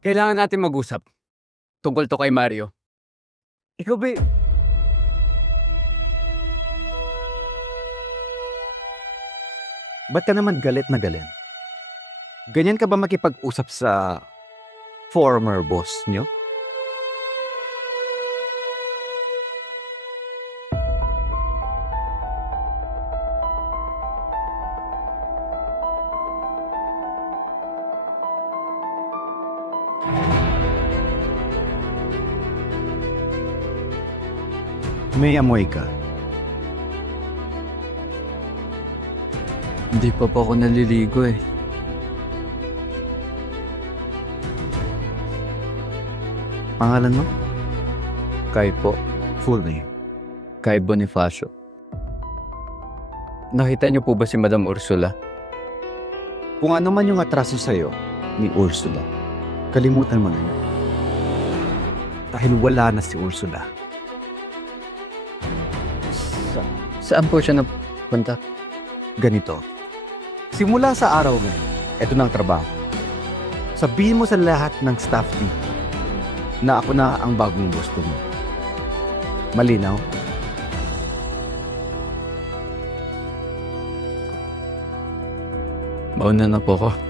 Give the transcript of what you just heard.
Kailangan natin mag-usap. Tungkol to kay Mario. Ikaw ba... Ba't ka naman galit na galit? Ganyan ka ba makipag-usap sa former boss nyo? May amoy ka. Hindi pa po ako naliligo eh. Pangalan mo? Kai po. Full name. Kai Bonifacio. Nakita niyo po ba si Madam Ursula? Kung ano man yung atraso sa'yo ni Ursula, kalimutan mo na yun. Dahil wala na si Ursula. Saan po siya napunta? Ganito. Simula sa araw mo, eto na ang trabaho. Sabihin mo sa lahat ng staff dito na ako na ang bagong gusto mo. Malinaw? Mauna na po ako.